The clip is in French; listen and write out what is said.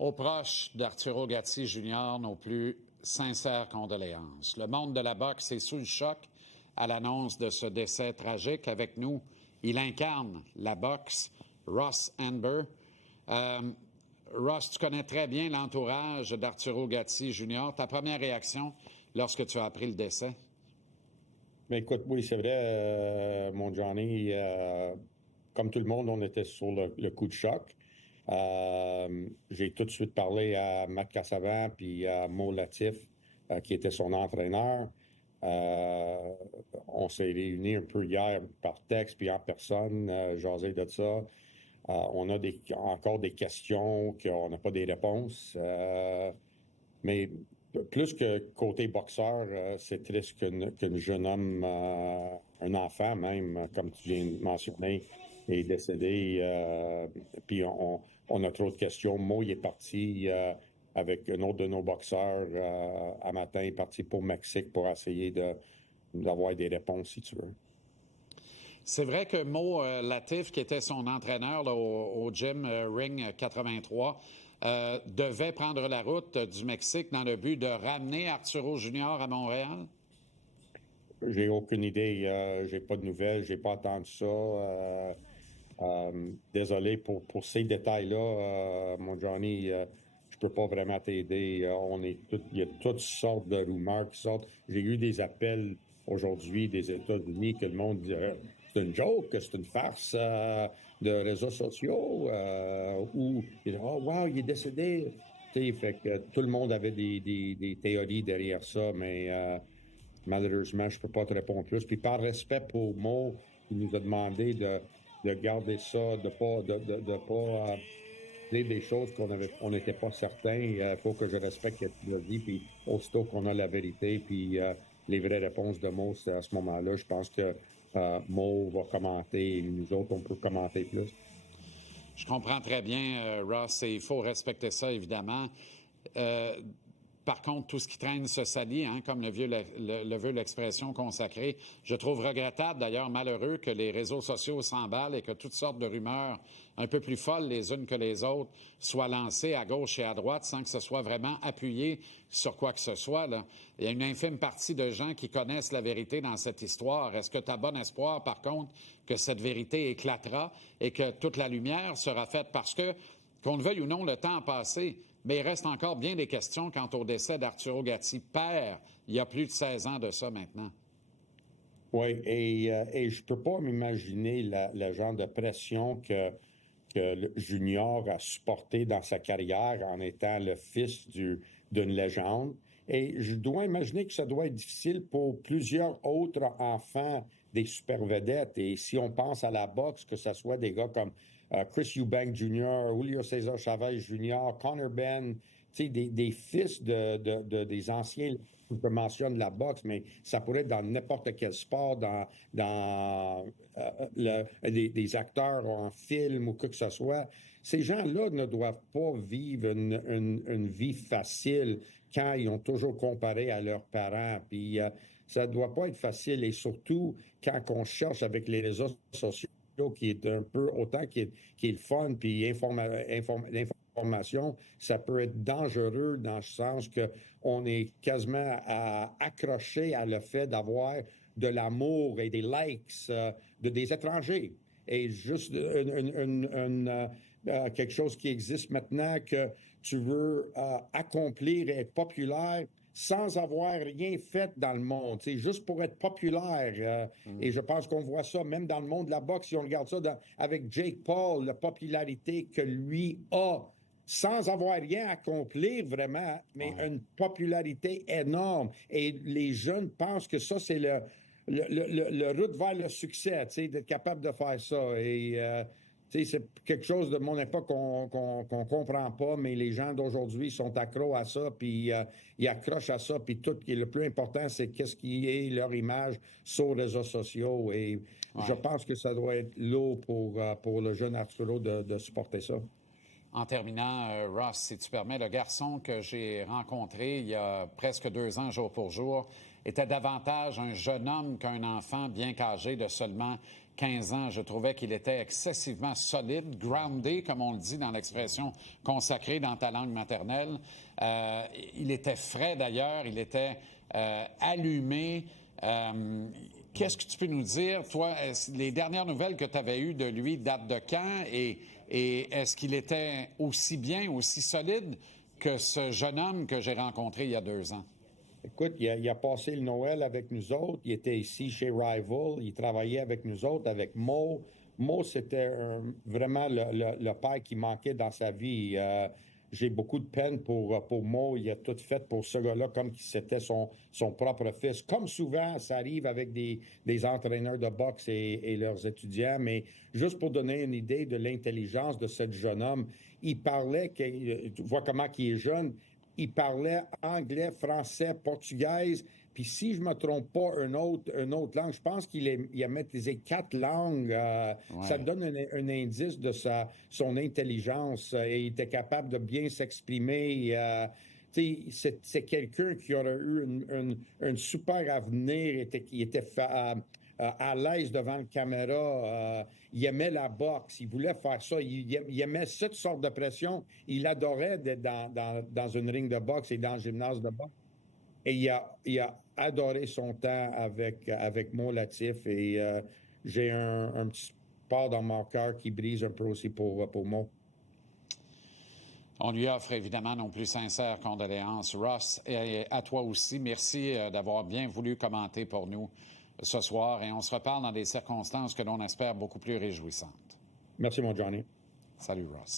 Aux proches d'Arturo Gatti Jr., nos plus sincères condoléances. Le monde de la boxe est sous le choc à l'annonce de ce décès tragique. Avec nous, il incarne la boxe, Ross Amber. Ross, tu connais très bien l'entourage d'Arturo Gatti Jr. Ta première réaction lorsque tu as appris le décès? Mais écoute, oui, c'est vrai, mon Johnny, comme tout le monde, on était sur le coup de choc. J'ai tout de suite parlé à Matt Cassavant puis à Mo Latif, qui était son entraîneur. On s'est réunis un peu hier par texte puis en personne, jaser de ça. On a encore des questions qu'on n'a pas des réponses. Mais plus que côté boxeur, c'est triste qu'un jeune homme, un enfant même, comme tu viens de mentionner, est décédé. Puis on a trop de questions. Mo, il est parti avec un autre de nos boxeurs à matin, il est parti pour Mexique pour essayer d'avoir des réponses, si tu veux. C'est vrai que Mo Latif, qui était son entraîneur là, au gym Ring 83, devait prendre la route du Mexique dans le but de ramener Arturo Junior à Montréal? J'ai aucune idée. J'ai pas de nouvelles. J'ai pas entendu ça. Désolé pour ces détails-là, mon Johnny. Je peux pas vraiment t'aider. Il y a toutes sortes de rumeurs qui sortent. J'ai eu des appels aujourd'hui des États-Unis que le monde dit c'est une joke, que c'est une farce de réseaux sociaux où oh wow, il est décédé. Tu sais, fait que tout le monde avait des théories derrière ça, mais malheureusement, je peux pas te répondre plus. Puis par respect pour Mo, il nous a demandé de garder ça, de pas dire des choses on n'était pas certain. Il faut que je respecte ce qu'il a dit. Puis aussitôt qu'on a la vérité, puis les vraies réponses de Mo, c'est à ce moment-là, je pense que Mo va commenter et nous autres, on peut commenter plus. Je comprends très bien, Ross, et il faut respecter ça, évidemment. Par contre, tout ce qui traîne se salit, hein, comme le veut l'expression consacrée. Je trouve regrettable, d'ailleurs malheureux, que les réseaux sociaux s'emballent et que toutes sortes de rumeurs un peu plus folles les unes que les autres soient lancées à gauche et à droite sans que ce soit vraiment appuyé sur quoi que ce soit. Là. Il y a une infime partie de gens qui connaissent la vérité dans cette histoire. Est-ce que tu as bon espoir, par contre, que cette vérité éclatera et que toute la lumière sera faite? Parce que, qu'on le veuille ou non, le temps a passé. Mais il reste encore bien des questions quant au décès d'Arturo Gatti, père, il y a plus de 16 ans de ça maintenant. Oui, et je peux pas m'imaginer le genre de pression que le Junior a supporté dans sa carrière en étant le fils d'une légende. Et je dois imaginer que ça doit être difficile pour plusieurs autres enfants des super vedettes. Et si on pense à la boxe, que ce soit des gars comme Chris Eubank Jr., Julio César Chavez Jr., Conor Benn, tu sais, des fils des anciens, je mentionne la boxe, mais ça pourrait être dans n'importe quel sport, des acteurs en film ou quoi que ce soit. Ces gens-là ne doivent pas vivre une vie facile quand ils ont toujours comparé à leurs parents. Puis ça ne doit pas être facile, et surtout quand on cherche avec les réseaux sociaux qui est un peu autant qui est le fun, puis l'information, ça peut être dangereux dans le sens que on est quasiment accroché à le fait d'avoir de l'amour et des likes des étrangers. Et juste quelque chose qui existe maintenant que tu veux accomplir et être populaire sans avoir rien fait dans le monde, juste pour être populaire. Et je pense qu'on voit ça même dans le monde de la boxe, si on regarde ça avec Jake Paul, la popularité que lui a, sans avoir rien à accomplir vraiment, mais une popularité énorme. Et les jeunes pensent que ça, c'est le route vers le succès, d'être capable de faire ça. Et c'est quelque chose de mon époque qu'on comprend pas, mais les gens d'aujourd'hui sont accros à ça, puis ils accrochent à ça, puis tout. Le plus important, c'est qu'est-ce qui est leur image sur les réseaux sociaux. Et je pense que ça doit être lourd pour le jeune Arturo de supporter ça. En terminant, Ross, si tu permets, le garçon que j'ai rencontré il y a presque 2 ans, jour pour jour, était davantage un jeune homme qu'un enfant bien qu'âgé de seulement 15 ans. Je trouvais qu'il était excessivement solide, groundé, comme on le dit dans l'expression consacrée dans ta langue maternelle. Il était frais d'ailleurs, il était allumé. Qu'est-ce que tu peux nous dire, toi, les dernières nouvelles que tu avais eues de lui datent de quand et est-ce qu'il était aussi bien, aussi solide que ce jeune homme que j'ai rencontré il y a 2 ans? Écoute, il a passé le Noël avec nous autres. Il était ici chez Rival. Il travaillait avec nous autres, avec Mo. Mo, c'était vraiment le père qui manquait dans sa vie. J'ai beaucoup de peine pour Mo. Il a tout fait pour ce gars-là comme si c'était son propre fils. Comme souvent, ça arrive avec des entraîneurs de boxe et leurs étudiants. Mais juste pour donner une idée de l'intelligence de ce jeune homme, il parlait, tu vois comment il est jeune, il parlait anglais, français, portugais. Puis si je ne me trompe pas, une autre langue, je pense qu'il a maîtrisé 4 langues. Ça donne un indice de son intelligence. Et il était capable de bien s'exprimer. C'est quelqu'un qui aurait eu un super avenir. Il était à l'aise devant la caméra. Il aimait la boxe. Il voulait faire ça. Il aimait cette sorte de pression. Il adorait d'être dans une ring de boxe et dans le gymnase de boxe. Et il a adoré son temps avec Mo Latif. Et j'ai un petit part dans mon cœur qui brise un peu aussi pour Mo. On lui offre évidemment nos plus sincères condoléances. Ross, et à toi aussi, merci d'avoir bien voulu commenter pour nous ce soir. Et on se reparle dans des circonstances que l'on espère beaucoup plus réjouissantes. Merci, mon Johnny. Salut, Ross.